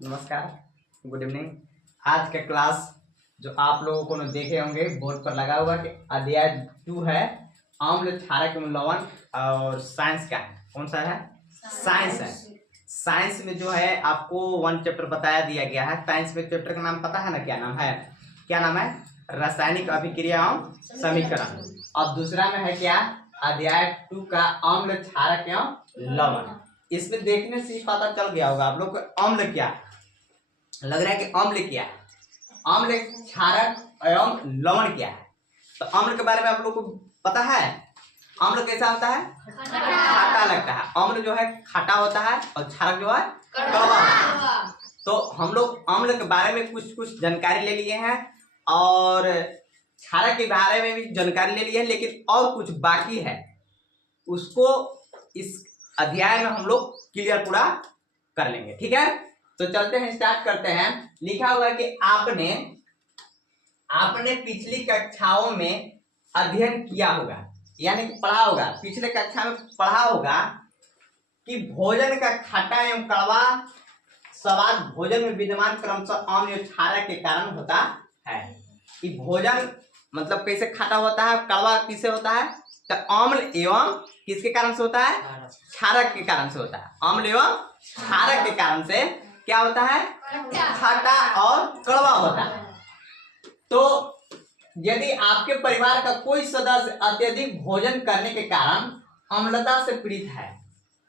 नमस्कार, good evening. आज का क्लास जो आप लोगों को देखे होंगे बोर्ड पर लगा हुआ कि अध्याय 2 है अम्ल क्षारक एवं लवण और साइंस का है। कौन सा है? साइंस है। साइंस में जो है आपको 1 चैप्टर बताया दिया गया है। साइंस में चैप्टर का नाम पता है ना? क्या नाम है? रासायनिक अभिक्रिया एवं समीकरण। और दूसरा में है क्या? अध्याय 2 का अम्ल क्षारक एवं लवण। इसमें देखने से ही पता चल गया होगा आप लोग को अम्ल क्या लग रहा है कि अम्ल क्या है, अम्ल क्षारक एवं लवण क्या है। तो अम्ल के बारे में आप लोग को पता है? अम्ल कैसा होता है? खट्टा लगता है। अम्ल जो है खट्टा होता है और क्षारक जो है कड़वा होता है। तो हम लोग अम्ल के बारे में कुछ जानकारी ले लिए हैं और क्षारक के बारे में भी जानकारी ले ली है, लेकिन और कुछ बाकी है, उसको इस अध्याय में हम लोग क्लियर पूरा कर लेंगे। ठीक है, तो चलते हैं, स्टार्ट करते हैं। लिखा हुआ है कि आपने पिछली कक्षाओं में अध्ययन किया होगा, यानी कि पढ़ा होगा, पिछले कक्षा में पढ़ा होगा कि भोजन का खट्टा एवं कड़वा स्वाद भोजन में विद्यमान क्रमशः अम्ल एवं क्षारक के कारण होता है। कि भोजन मतलब कैसे खट्टा होता है, कड़वा किससे होता है? तो अम्ल एवं किसके कारण से होता है? क्षारक के कारण से होता है। अम्ल एवं क्षारक के कारण से क्या होता है? खट्टा और कड़वा होता है। तो यदि आपके परिवार का कोई सदस्य अत्यधिक भोजन करने के कारण अम्लता से पीड़ित है,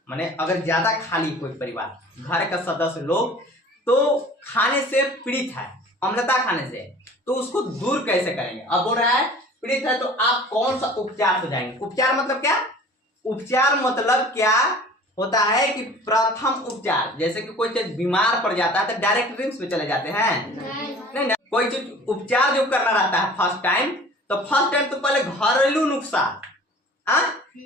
माने अगर ज्यादा खा ली कोई परिवार, घर का सदस्य लोग तो खाने से पीड़ित है, अम्लता खाने से, तो उसको दूर कैसे करेंगे? अब बोल रहा है पीड़ित है तो आप कौन सा उपचार से जाएंगे? उपचार मतलब क्या? उपचार मतलब क्या होता है कि प्रथम उपचार, जैसे कि कोई चीज बीमार पड़ जाता है तो डायरेक्ट रिम्स पे चले जाते हैं, नहीं। कोई चीज उपचार जो करना रहता है फर्स्ट टाइम तो पहले घरेलू नुस्खा,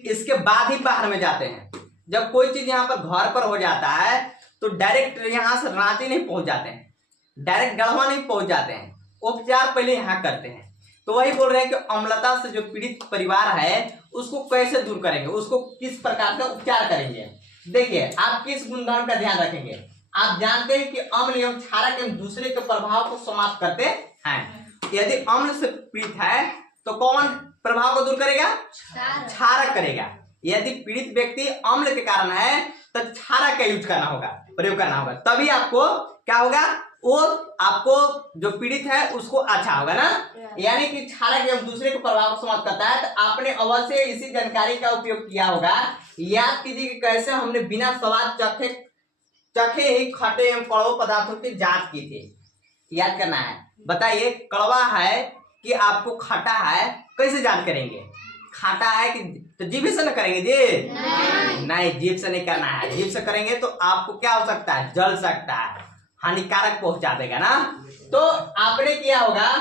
इसके बाद ही बाहर में जाते हैं। जब कोई चीज यहाँ पर घर पर हो जाता है तो डायरेक्ट यहाँ से रांची नहीं पहुंच जाते हैं, डायरेक्ट गढ़वा नहीं पहुंच जाते हैं, उपचार पहले यहाँ करते हैं। तो वही बोल रहे हैं कि अम्लता से जो पीड़ित परिवार है उसको कैसे दूर करेंगे, उसको किस प्रकार का उपचार करेंगे। देखिए, आप किस गुणधर्म का ध्यान रखेंगे? आप जानते हैं कि अम्ल एवं क्षारक एवं दूसरे के प्रभाव को समाप्त करते हैं। यदि अम्ल से पीड़ित है तो कौन प्रभाव को दूर करेगा? क्षारक करेगा। यदि पीड़ित व्यक्ति अम्ल के कारण है तो क्षारक का यूज करना होगा, प्रयोग करना होगा, तभी आपको क्या होगा? वो आपको जो पीड़ित है उसको अच्छा होगा ना। यानी कि क्षारक एवं दूसरे के प्रभाव को समाप्त करता है। तो आपने अवश्य इसी जानकारी का उपयोग किया होगा। याद कीजिए कि कैसे हमने बिना स्वाद चखे ही खट्टे एवं कड़वे पदार्थों की जांच की थी। याद करना है। बताइए, कड़वा है कि आपको खट्टा है, कैसे जांच करेंगे? खट्टा है कि तो जीभ से न करेंगे जी? नहीं, जीभ से नहीं करना है। जीभ से करेंगे तो आपको क्या हो सकता है? जल सकता है, हानिकारक पहुंचा देगा ना। तो आपने किया होगा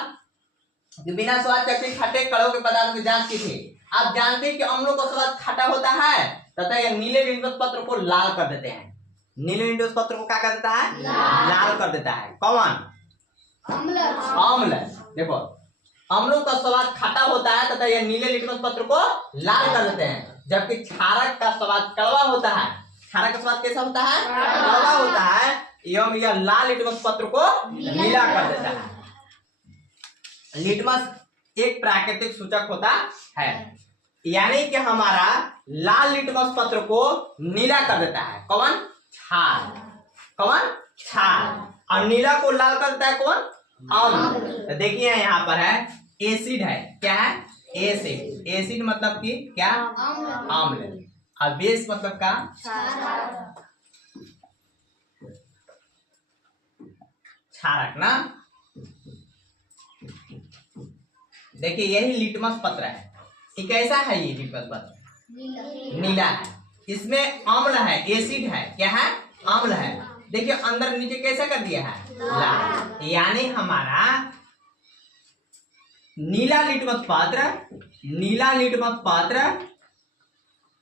कि बिना स्वाद चखे खट्टे कड़वे के पदार्थों की जांच की थी। आप जानते हैं कि अम्लों का स्वाद खट्टा होता है तथा यह नीले लिटमस पत्र को लाल कर देते हैं। नीले लिटमस पत्र को क्या कर देता है? लाल कर देता है। कौन? अम्ल। देखो, अम्लों का स्वाद खट्टा होता है तथा यह नीले लिटमस पत्र को लाल कर देते हैं, जबकि क्षारक का स्वाद कड़वा होता है। क्षारक का स्वाद कैसा होता है? कड़वा होता है एवं यह लाल लिटमस पत्र को नीला कर देता है। लिटमस एक प्राकृतिक सूचक होता है, यानी कि हमारा लाल लिटमस पत्र को नीला कर देता है। कौन? क्षार। कौन? क्षार। और नीला को लाल कर देता है कौन? अम्ल। तो देखिए यहाँ पर है एसिड है। क्या है? एसिड। एसिड मतलब कि क्या? अम्ल। और बेस मतलब का? क्षारक ना। देखिए, यही लिटमस पत्र है। ये कैसा है? ये लिटमस पत्र नीला है, इसमें अम्ल है, एसिड है। क्या है? अम्ल है। देखिए अंदर नीचे कैसा कर दिया है? लाल। यानी हमारा नीला लिटमस पत्र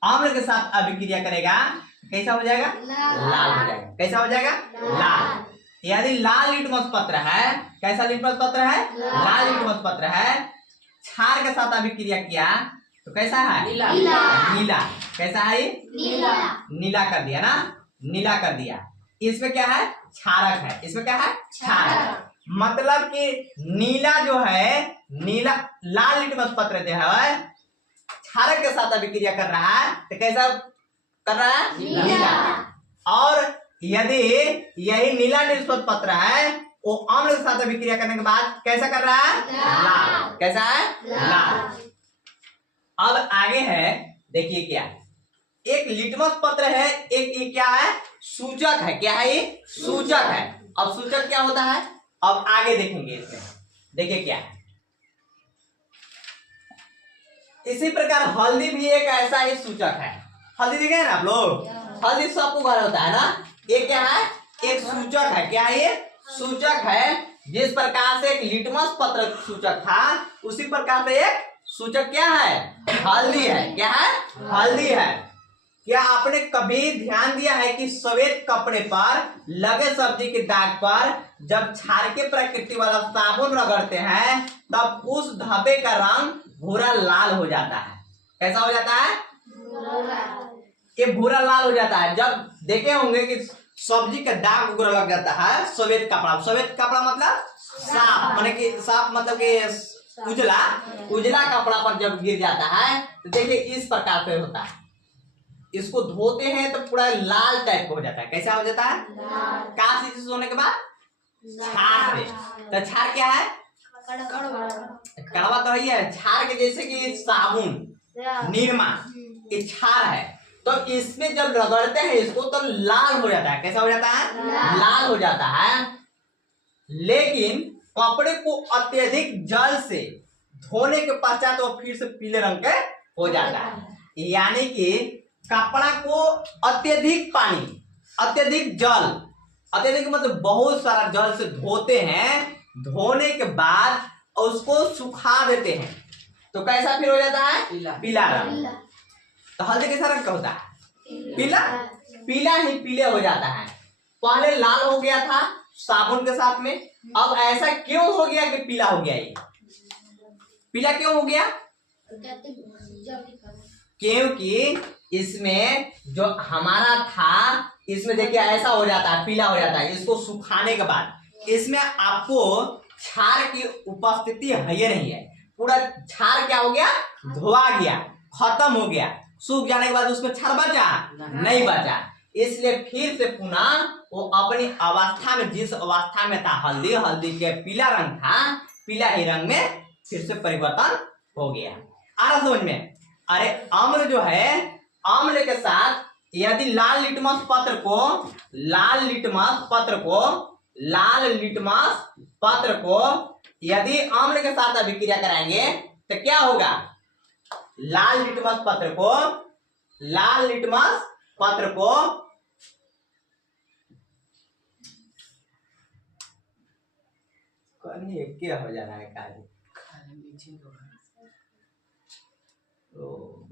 अम्ल के साथ अभिक्रिया करेगा, कैसा हो जाएगा? लाल हो जाएगा। कैसा हो जाएगा? लाल। यदि लाल लिटमस पत्र है, कैसा लिटमस पत्र है? लाल लिटमस पत्र है, क्षार के साथ अभिक्रिया किया तो कैसा है? नीला। कैसा है? नीला कर दिया ना, नीला कर दिया। इसमें क्या है, क्षारक है, इसमें क्या है, क्षारक। मतलब कि नीला जो है, नीला लाल लिटमस पत्र जो है क्षारक के साथ अभिक्रिया कर रहा है, तो कैसा कर रहा है, नीला। और यदि यही नीला निष्पत्त पत्र है वो अम्ल के साथ अभिक्रिया करने के बाद कैसा कर रहा है, लाल। कैसा है, लाल। अब आगे है, देखिए क्या, एक लिटमस पत्र है, एक ये क्या है, सूचक है। क्या है, ये सूचक है। अब सूचक क्या होता है, अब आगे देखेंगे इसमें। देखिए क्या है, इसी प्रकार हल्दी भी एक ऐसा ही सूचक है। हल्दी देखे ना आप लोग, हल्दी सबको घर होता है ना, ये क्या है, एक सूचक है। क्या है, ये सूचक है। जिस प्रकार से एक लिटमस पत्र सूचक था, उसी प्रकार से एक सूचक क्या है, हल्दी है। क्या है, हल्दी है। क्या आपने कभी ध्यान दिया है कि सफेद कपड़े पर लगे सब्जी के दाग पर जब क्षारकीय प्रकृति वाला साबुन रगड़ते हैं तब उस धब्बे का रंग भूरा लाल हो जाता है। कैसा हो जाता है, ये भूरा लाल हो जाता है। जब देखे होंगे कि सब्जी का दाग उगरा लग जाता है, सफेद कपड़ा, सफेद कपड़ा मतलब साफ, माने कि साफ मतलब कि उजला, उजला कपड़ा पर जब गिर जाता है तो देखिए इस प्रकार से होता है। इसको धोते हैं तो पूरा लाल टाइप का हो जाता है। कैसा हो जाता है, काश से होने के बाद क्षार से। तो क्षार क्या है, कड़वा तो है, क्षार के जैसे कि साबुन, निरमा, ये क्षार है। तो इसमें जब रगड़ते हैं इसको तो लाल हो जाता है। कैसा हो जाता है, लाल हो जाता है। लेकिन कपड़े को अत्यधिक जल से धोने के पश्चात वो फिर से पीले रंग के हो जाता है। यानी कि कपड़ा को अत्यधिक पानी, अत्यधिक जल, अत्यधिक मतलब बहुत सारा जल से धोते हैं, धोने के बाद उसको सुखा देते हैं तो कैसा फिर हो जाता है, पीला रंग। तो हल्दी कैसा रंग का होता है, पीला, पीला ही पीले हो जाता है। पहले लाल हो गया था साबुन के साथ में, अब ऐसा क्यों हो गया कि पीला हो गया, ये पीला क्यों हो गया, क्योंकि इसमें जो हमारा था इसमें देखिए ऐसा हो जाता है, पीला हो जाता है। इसको सुखाने के बाद इसमें आपको क्षार की उपस्थिति है या नहीं है, पूरा क्षार क्या हो गया, धोआ गया, खत्म हो गया। सूख जाने के बाद उसमें क्षार बचा नहीं बचा, इसलिए फिर से पुनः वो अपनी अवस्था में, जिस अवस्था में था हल्दी, हल्दी के पीला रंग था, पीला ही रंग में फिर से परिवर्तन हो गया। आ रहा समझ में। अरे अम्ल जो है, अम्ल के साथ यदि लाल लिटमस पत्र को, लाल लिटमस पत्र को, लाल लिटमस पत्र को यदि अम्ल के साथ अभिक्रिया कराएंगे तो क्या होगा, लाल लिटमस पत्र को, लाल लिटमस पत्र को क्या हो जाना है कार्य, तो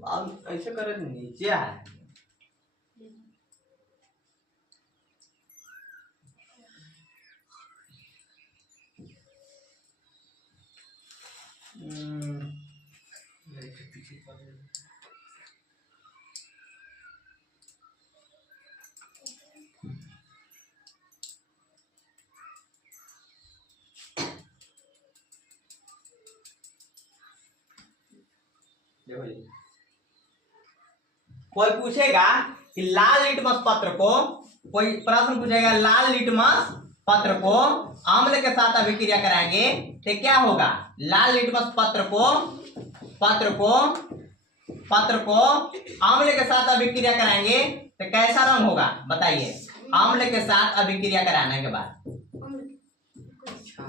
अब ऐसे करे नीचे है। कोई पूछेगा कि लाल लिटमस पत्र को, कोई प्रश्न पूछेगा लाल लिटमस पत्र को अम्ल के साथ अभिक्रिया कराएंगे तो क्या होगा, लाल लिटमस पत्र को अम्ल के साथ अभिक्रिया कराएंगे तो कैसा रंग होगा बताइए। अम्ल के साथ अभिक्रिया कराने के बाद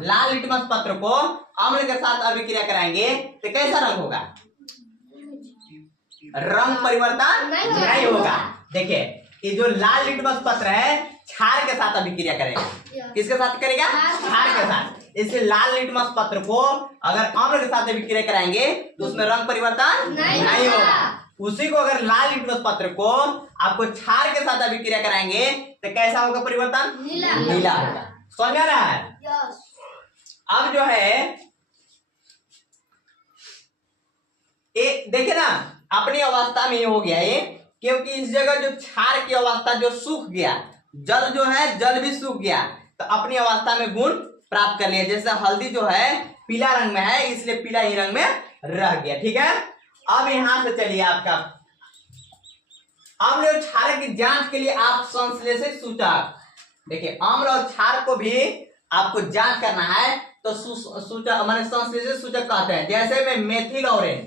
लाल लिटमस पत्र को अम्ल के साथ अभिक्रिया कराएंगे तो कैसा रंग होगा, रंग परिवर्तन नहीं होगा। देखिए ये जो लाल लिटमस पत्र है क्षार के साथ अभिक्रिया करेगा, किसके साथ करेगा, क्षार के साथ। इसलिए लाल लिटमस पत्र को अगर अम्ल के साथ अभिक्रिया कराएंगे तो उसमें रंग परिवर्तन नहीं होगा। उसी को अगर लाल लिटमस पत्र को आपको क्षार के साथ अभिक्रिया कराएंगे तो कैसा होगा परिवर्तन, नीला होगा। समझ में आ रहा है। अब जो है ये देखिए ना, अपनी अवस्था में हो गया ये, क्योंकि इस जगह जो क्षार की अवस्था जो सूख गया, जल जो है जल भी सूख गया तो अपनी अवस्था में गुण प्राप्त कर लिया। जैसे हल्दी जो है पीला रंग में है इसलिए पीला ही रंग में रह गया। ठीक है, अब यहां से चलिए आपका अम्ल और क्षारक की जांच के लिए आप संश्लेषित सूचक, देखिए अम्ल और क्षार को भी आपको जांच करना है तो सूचक माने संश्लेषित सूचक कहते हैं। जैसे में मेथिल ऑरेंज,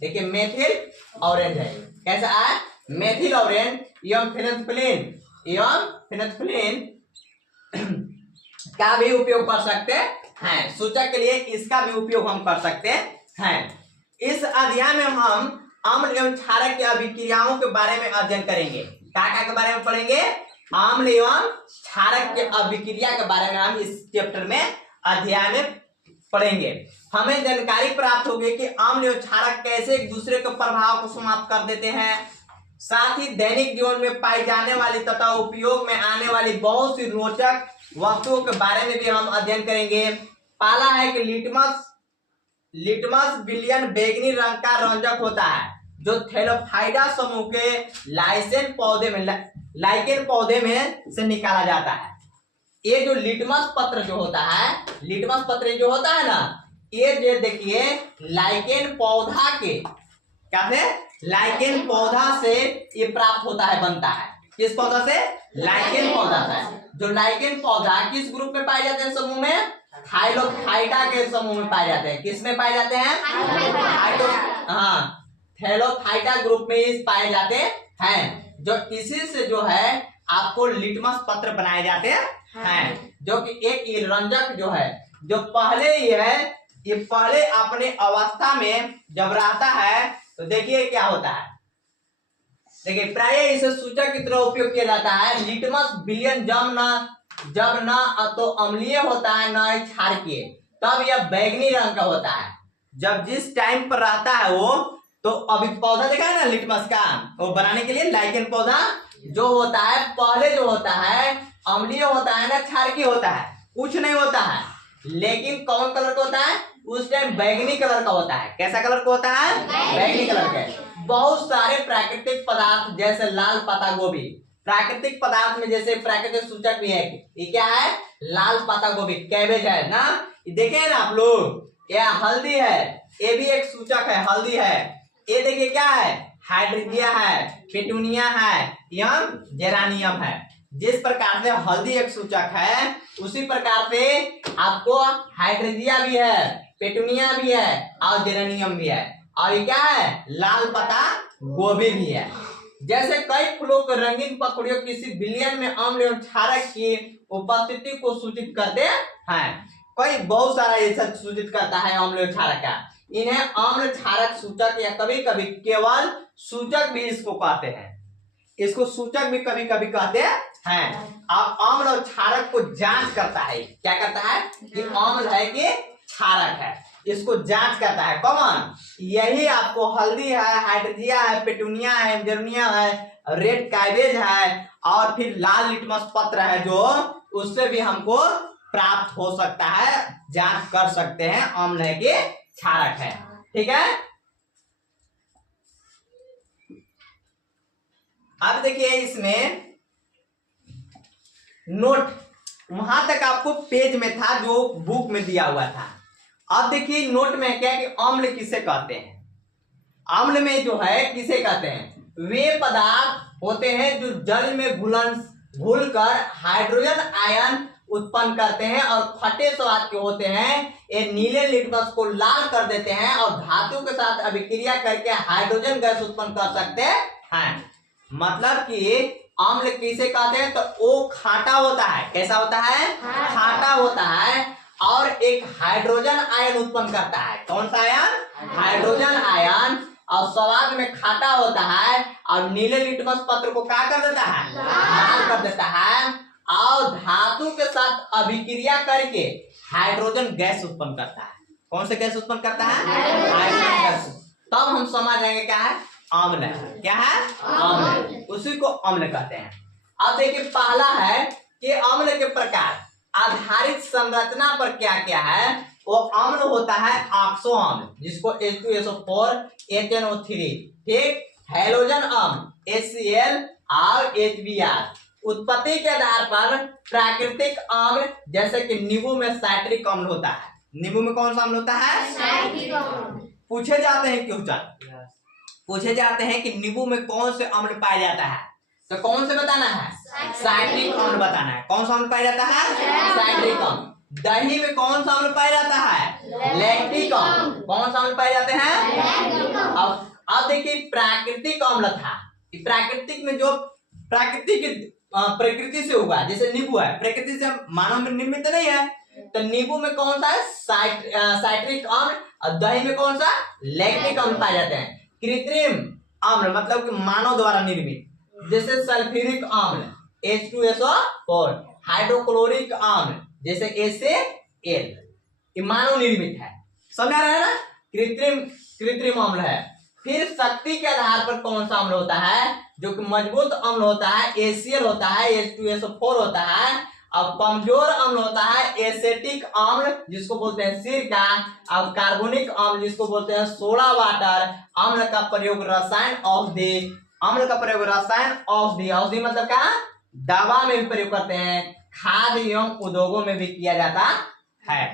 देखिए मेथिल ऑरेंज है, कैसा है मेथिल ऑरेंज एवं फिनोल्फिन का भी उपयोग कर सकते हैं। सूचक के लिए इसका भी उपयोग हम कर सकते हैं। इस अध्याय में हम अम्ल एवं क्षारक की अभिक्रियाओं के बारे में अध्ययन करेंगे। क्या के बारे में पढ़ेंगे? अम्ल एवं क्षारक के अभिक्रिया के बारे में हम इस चैप्टर में अध्याय में पढ़ेंगे। हमें जानकारी प्राप्त होगी कि अम्ल एवं क्षारक कैसे एक दूसरे के प्रभाव को समाप्त कर देते हैं। साथ ही दैनिक जीवन में पाई जाने वाली तथा उपयोग में आने वाली बहुत सी रोचक वस्तुओं के बारे में भी हम अध्ययन करेंगे। पहला है कि लिटमस विलियन बैंगनी रंग का रंजक होता है जो थैलोफाइडा समूह के लाइकेन पौधे में से निकाला जाता है। ये जो लिटमस पत्र जो होता है ना, ये देखिए लाइकेन पौधा के लाइकेन पौधा से ये प्राप्त होता है, बनता है। किस पौधा से? लाइकेन पौधा से। जो लाइकेन पौधा किस ग्रुप में पाए जाते हैं? समूह में थाइलोफाइटा के समूह में पाए जाते हैं। किस में पाए जाते हैं? थैलोफाइटा ग्रुप में इस पाए जाते हैं। जो इसी से जो है आपको लिटमस पत्र बनाए जाते हैं, जो कि एक रंजक जो है जो पहले ही है, ये पहले अपने अवस्था में जब रहता है तो देखिए क्या होता है। देखिए प्राय इसे सूचक की तरह उपयोग किया जाता है। लिटमस विलियन जब न तो अम्लीय होता है न क्षारकीय, तब यह बैंगनी रंग का होता है। जब जिस टाइम पर रहता है वो, तो अभी पौधा देखा है ना लिटमस का, वो बनाने के लिए लाइकेन पौधा जो होता है पहले जो होता है अम्लीय होता है ना क्षारकीय होता है, कुछ नहीं होता है। लेकिन कौन कलर का होता है? उस टाइम बैंगनी कलर का होता है। कैसा कलर का होता है? बैंगनी कलर का। बहुत सारे प्राकृतिक पदार्थ जैसे लाल पत्ता गोभी, प्राकृतिक पदार्थ में जैसे प्राकृतिक सूचक भी है। ये क्या है? लाल पत्ता गोभी, कैबेज है ना, देखे ना आप लोग। यह हल्दी है, ये भी एक सूचक है, हल्दी है। ये देखिए क्या है? हाइड्रेंजिया है, पेटूनिया है, एवं जेरानियम है। जिस प्रकार से हल्दी एक सूचक है, उसी प्रकार से आपको हाइड्रेंजिया भी है, पेटूनिया भी है और जेरानियम भी है। और ये क्या है? लाल पत्ता गोभी भी है। जैसे कई फूलों के रंगीन पकड़ियों किसी विलयन में अम्ल एवं क्षारक की उपस्थिति को सूचित करते हैं। कई बहुत सारा ऐसा सूचित करता है अम्ल एवं क्षारक का। इन्हें अम्ल क्षारक सूचक या कभी कभी केवल सूचक भी इसको कहते हैं। इसको सूचक भी कभी कभी कहते हैं। अब अम्ल और क्षारक को जांच करता है। क्या करता है? कि अम्ल है कि क्षारक है, इसको जांच करता है। कौन? यही आपको हल्दी है, हाइड्रेंजिया है, पेटूनिया है, जेरानियम है, रेड कैबेज है और फिर लाल लिटमस पत्र है, जो उससे भी हमको प्राप्त हो सकता है, जांच कर सकते हैं अम्ल है कि क्षारक है। ठीक है, अब देखिए इसमें नोट वहां तक आपको पेज में था जो बुक में दिया हुआ था। अब देखिए नोट में क्या कि अम्ल किसे कहते हैं। अम्ल में जो है किसे कहते हैं? वे पदार्थ होते हैं जो जल में घुलकर हाइड्रोजन आयन उत्पन्न करते हैं और खट्टे स्वाद के होते हैं। ये नीले लिटमस को लाल कर देते हैं और धातु के साथ अभिक्रिया करके हाइड्रोजन गैस उत्पन्न कर सकते हैं। मतलब कि अम्ल किसे कहते हैं? तो वो खाटा होता है। कैसा होता है? खाटा होता है और एक हाइड्रोजन आयन उत्पन्न करता है। कौन सा आयन? Hydrogen ion. और स्वाद में खाटा होता है और नीले लिटमस पत्र को क्या कर देता है? लाल कर देता है और धातु के साथ अभिक्रिया करके हाइड्रोजन गैस उत्पन्न करता है। कौन से गैस उत्पन्न करता है? Hydrogen gas. तब हम समझ जाएंगे क्या है? अम्ल है। क्या है? अम्ल है। उसी को अम्ल कहते हैं। अब देखिए पहला है कि अम्ल के प्रकार आधारित संरचना पर क्या क्या है। वो अम्ल होता है ऑक्सो अम्ल, जिसको H2SO4 HNO3, ठीक, हैलोजन अम्ल HCl और HBr, उत्पत्ति के आधार पर प्राकृतिक अम्ल, जैसे कि नींबू में साइट्रिक अम्ल होता है। नींबू में कौन सा अम्ल होता है? पूछे जाते हैं क्वेश्चन, पूछे जाते हैं कि नींबू में कौन से अम्ल पाया जाता है, तो कौन से बताना है? साइट्रिक अम्ल बताना है। कौन सा अम्ल पाया जाता है? साइट्रिक अम्ल। दही में कौन सा अम्ल पाया जाता है? लैक्टिक अम्ल। कौन सा अम्ल पाए जाते हैं? अब देखिए प्राकृतिक अम्ल था, प्राकृतिक में जो प्रकृति से हुआ, जैसे नींबू है प्रकृति से मानव में निर्मित नहीं है, तो नींबू में कौन सा है? साइट्रिक अम्ल, और दही में कौन सा? लैक्टिक अम्ल पाए जाते हैं। कृत्रिम अम्ल मतलब कि मानव द्वारा निर्मित, जैसे सल्फ्यूरिक अम्ल H2SO4, हाइड्रोक्लोरिक अम्ल जैसे HCl, ये मानव निर्मित है। समझ आ रहा है ना? कृत्रिम अम्ल है। फिर शक्ति के आधार पर कौन सा अम्ल होता है? जो कि मजबूत अम्ल होता है HCl होता है, H2SO4 होता है। अब कमजोर अम्ल होता है एसेटिक अम्ल, जिसको बोलते हैं सिरका। अब कार्बोनिक अम्ल जिसको बोलते हैं सोडा वाटर। अम्ल का प्रयोग रसायन औषधि, अम्ल का प्रयोग रसायन औषधि, औषधि मतलब क्या? दवा में भी प्रयोग करते हैं, खाद्य एवं उद्योगों में भी किया जाता है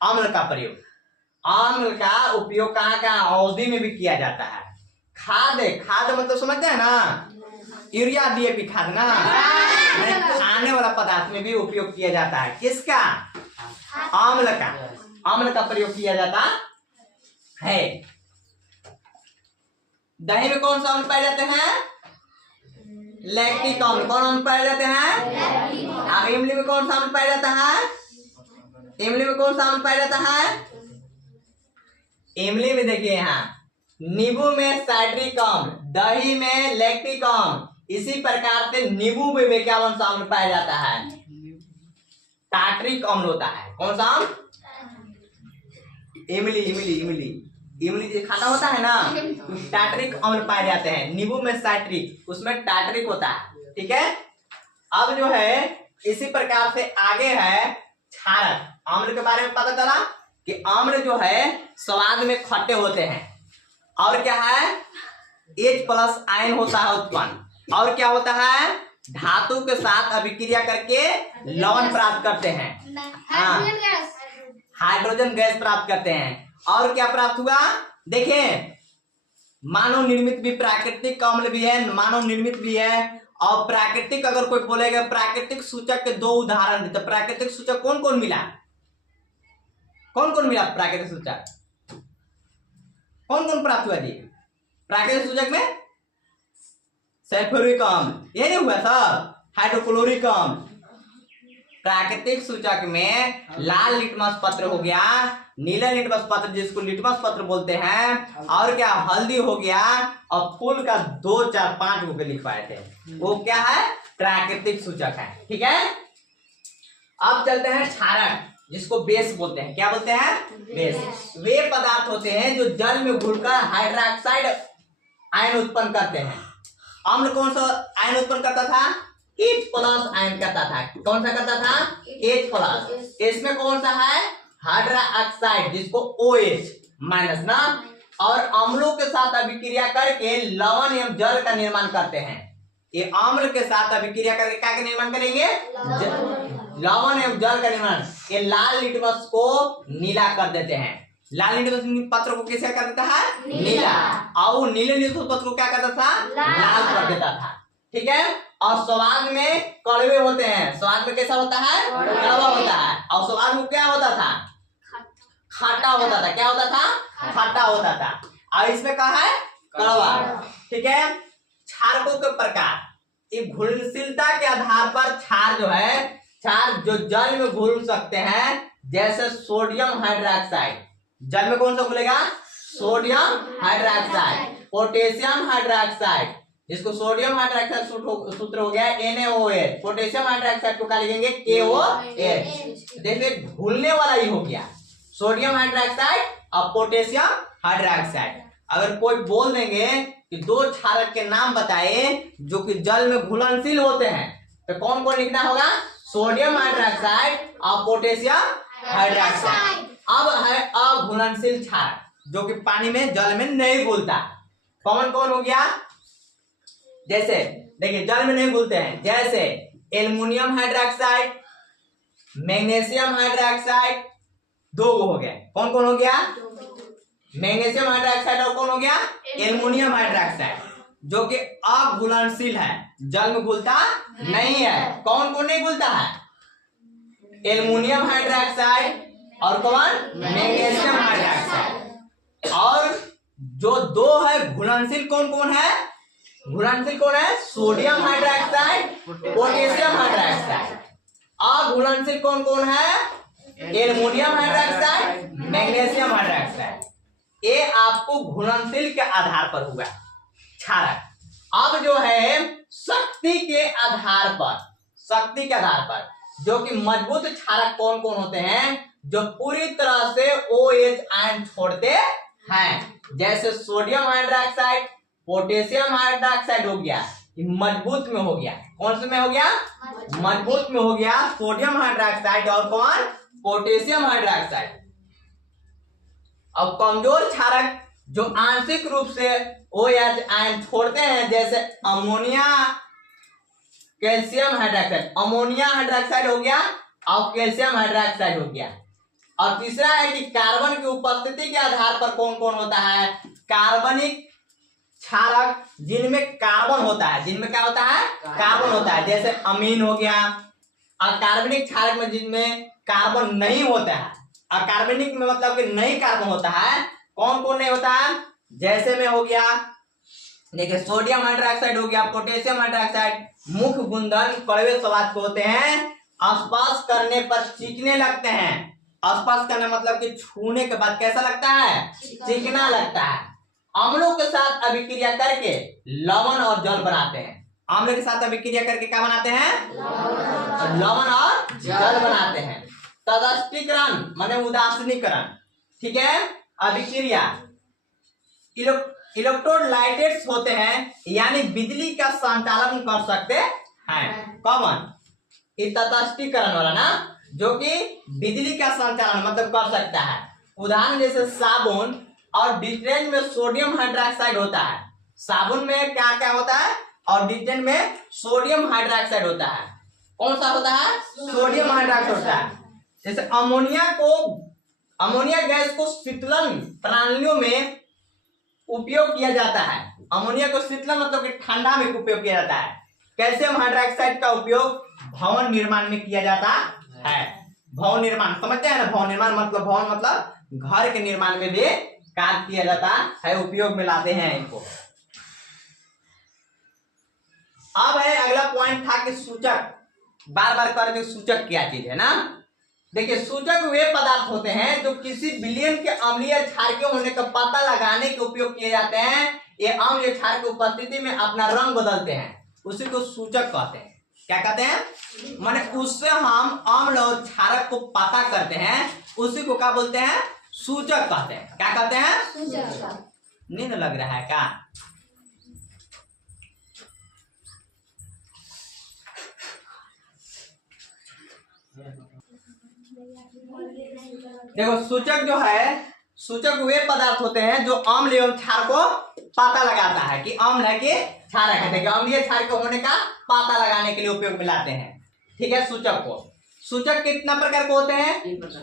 अम्ल का प्रयोग। अम्ल का उपयोग कहाँ? औषधि में भी किया जाता है। खाद्य मतलब समझते हैं ना? यूरिया DAP खाद ना, खाने वाला पदार्थ में भी उपयोग किया जाता है। किसका? अम्ल का प्रयोग किया जाता है। दही में कौन सा अम्ल पाए जाते हैं? लैक्टिक अम्ल। कौन अम्ल पाए जाते हैं? इमली में कौन सा अम्ल पाया जाता है? इमली में कौन सा अम्ल पाया जाता है? इमली में देखिए यहाँ, नींबू में साइट्रिक अम्ल, दही में लैक्टिक अम्ल, इसी प्रकार से नींबू में क्या कौन सा अम्ल पाया जाता है? टार्ट्रिक अम्ल होता है। कौन सा अम्ल? इमली जो खाना होता है ना, टार्ट्रिक अम्ल पाए जाते हैं। नींबू में साइट्रिक, उसमें टार्ट्रिक होता है। ठीक है। अब जो है इसी प्रकार से आगे है क्षारक। अम्ल के बारे में पता चला कि अम्ल जो है स्वाद में खट्टे होते हैं, और क्या है? H+ आयन होता है उत्पन्न, और क्या होता है? धातु के साथ अभिक्रिया करके लवण प्राप्त करते हैं, हाइड्रोजन गैस प्राप्त करते हैं। और क्या प्राप्त हुआ? देखें, मानव निर्मित भी प्राकृतिक अम्ल भी है, मानव निर्मित भी है। और प्राकृतिक अगर कोई बोलेगा, प्राकृतिक सूचक के 2 उदाहरण देते। प्राकृतिक सूचक कौन कौन मिला? कौन कौन मिला प्राकृतिक सूचक? कौन कौन प्राप्त हुआ जी प्राकृतिक सूचक में? सल्फ्यूरिक अम्ल, ये नहीं हुआ सब, हाइड्रोक्लोरिक अम्ल। प्राकृतिक सूचक में लाल लिटमस पत्र हो गया, नीला लिटमस पत्र जिसको लिटमस पत्र बोलते हैं, और क्या हल्दी हो गया, और फूल का 2, 4, 5 को लिखवाए थे, वो क्या है? प्राकृतिक सूचक है। ठीक है। अब चलते हैं क्षारक, जिसको बेस बोलते हैं। क्या बोलते हैं? बेस। वे पदार्थ होते हैं जो जल में घुलकर हाइड्रोक्साइड आयन उत्पन्न करते हैं। अम्ल कौन सा आयन उत्पन्न करता था? H+ आयन करता था। कौन सा करता था? H+। इसमें कौन सा है? हाइड्रोक्साइड, जिसको OH- ना, और अम्लों के साथ अभिक्रिया करके लवण एवं जल का निर्माण करते हैं। ये अम्ल के साथ अभिक्रिया करके क्या का निर्माण करेंगे? लवण एवं जल का निर्माण। ये लाल लिटमस को नीला कर देते हैं। लाल लिटमस पत्र को कैसे कर देता है? नीला। और नीले लिटमस पत्र को क्या करता था? लाल कर देता था। ठीक है। और स्वाद में कड़वे होते हैं। स्वाद में कैसा होता है? कड़वा होता है। और स्वाद में क्या होता था? खट्टा होता था। क्या होता था? खट्टा होता था। और इसमें कहा है? कड़वा। ठीक है। क्षारकों के प्रकार, ये घुलनशीलता के आधार पर क्षार जो है, क्षार जो जल में घुल सकते हैं, जैसे सोडियम हाइड्रोक्साइड। जल में कौन सा घुलेगा? Sodium hydroxide. पोटेशियम हाइड्रोक्साइड, जिसको सोडियम हाइड्रोक्साइड सूत्र हो गया NaOH। पोटेशियम हाइड्रोक्साइड को क्या लिखेंगे? KOH। जैसे घुलने वाला ही हो गया सोडियम हाइड्रोक्साइड और पोटेशियम हाइड्रोक्साइड। अगर कोई बोल देंगे कि 2 क्षारक के नाम बताए जो कि जल में घुलनशील होते हैं, तो कौन कौन लिखना होगा? सोडियम हाइड्रोक्साइड और पोटेशियम हाइड्रोक्साइड। अब है अघुलनशील क्षार, जो कि पानी में जल में नहीं घुलता। कौन कौन हो गया? जैसे देखिए जल में नहीं घुलते हैं, जैसे एल्युमिनियम हाइड्रोक्साइड, मैग्नीशियम हाइड्रोक्साइड, दो हो गया। कौन कौन हो गया? मैग्नीशियम हाइड्रोक्साइड और कौन हो गया? एल्युमिनियम हाइड्रोक्साइड, जो कि अघुलनशील है, जल में घुलता नहीं है। कौन कौन नहीं घुलता है? एल्युमिनियम हाइड्रोक्साइड और कौन? Magnesium hydroxide. और जो दो है घुलनशील, कौन कौन है? घुलनशील कौन है? Sodium hydroxide, potassium hydroxide. अघुलनशील कौन कौन है? Aluminium hydroxide, magnesium hydroxide. ये आपको घुलनशील के आधार पर हुआ क्षारक। अब जो है शक्ति के आधार पर, शक्ति के आधार पर जो कि मजबूत क्षारक कौन कौन होते हैं, जो पूरी तरह से OH आयन छोड़ते हैं, जैसे सोडियम हाइड्रोक्साइड, पोटेशियम हाइड्रोक्साइड हो गया, मजबूत में हो गया। कौन से में हो गया? मजबूत में हो गया सोडियम हाइड्रोक्साइड और कौन? Potassium hydroxide. अब कमजोर क्षारक जो आंशिक रूप से OH आयन छोड़ते हैं, जैसे ammonia, calcium hydroxide, ammonia hydroxide हो गया और कैल्शियम हाइड्रोक्साइड हो गया। और तीसरा है कि कार्बन की उपस्थिति के आधार पर कौन कौन होता है? कार्बनिक क्षारक जिनमें कार्बन होता है, जिनमें क्या होता है? कार्बन होता है, जैसे अमीन हो गया। अकार्बनिक क्षारक में जिनमें कार्बन नहीं होता है, अकार्बनिक में मतलब कि नहीं कार्बन होता है, कौन कौन नहीं होता है? जैसे में हो गया, देखिए सोडियम हाइड्रोक्साइड हो गया, पोटेशियम हाइड्रोक्साइड। मुख्य गुणधर्म कड़वे स्वाद के होते हैं, स्पर्श करने पर चीखने लगते हैं। स्पर्श करने मतलब कि छूने के बाद कैसा लगता है? चिकना लगता है। अम्लों के साथ अभिक्रिया करके लवण और जल बनाते हैं। अम्ल के साथ अभिक्रिया करके क्या बनाते हैं? लवण और जल बनाते हैं। तदस्थीकरण माने उदासीनीकरण, ठीक है। अभिक्रिया इलेक्ट्रोलाइटेट्स होते हैं, यानी बिजली का संचालन कर सकते हैं। कॉमन तटस्थीकरण वाला ना, जो कि बिजली का संचालन मतलब कर सकता है। उदाहरण जैसे साबुन और डिटर्जेंट में सोडियम हाइड्रोक्साइड होता है। साबुन में क्या क्या होता है? और डिटर्जेंट में सोडियम हाइड्रोक्साइड होता है। कौन सा होता है? सोडियम हाइड्रोक्साइड होता है। जैसे अमोनिया गैस को शीतलन प्रणालियों में उपयोग किया जाता है। अमोनिया को शीतलन मतलब कि ठंडा में उपयोग किया जाता है। कैल्शियम हाइड्रोक्साइड का उपयोग भवन निर्माण में किया जाता है। भवन निर्माण समझते हैं ना? भवन निर्माण मतलब, भवन मतलब घर के निर्माण में भी कार्य किया जाता है, उपयोग में लाते हैं इनको। अब है अगला पॉइंट था कि सूचक, बार बार कर दे सूचक क्या चीज है ना। देखिए सूचक वे पदार्थ होते हैं जो किसी विलयन के अम्लीय क्षार के होने का पता लगाने के उपयोग किए जाते हैं। ये अम्लीय क्षार की उपस्थिति में अपना रंग बदलते हैं, उसी को सूचक कहते हैं। क्या कहते हैं? माने उससे हम अम्ल और क्षारक को पता करते हैं, उसी को क्या बोलते हैं? सूचक कहते हैं। क्या कहते हैं? सूचक। नींद लग रहा है क्या? देखो सूचक जो है, सूचक वे पदार्थ होते हैं जो अम्ल एवं क्षार को पता लगाता है कि अम्ल है कि क्षारक है। देखिए अम्लीय क्षार के होने का पता लगाने के लिए उपयोग में लाते हैं, ठीक है। सूचक को, सूचक कितना प्रकार के होते हैं?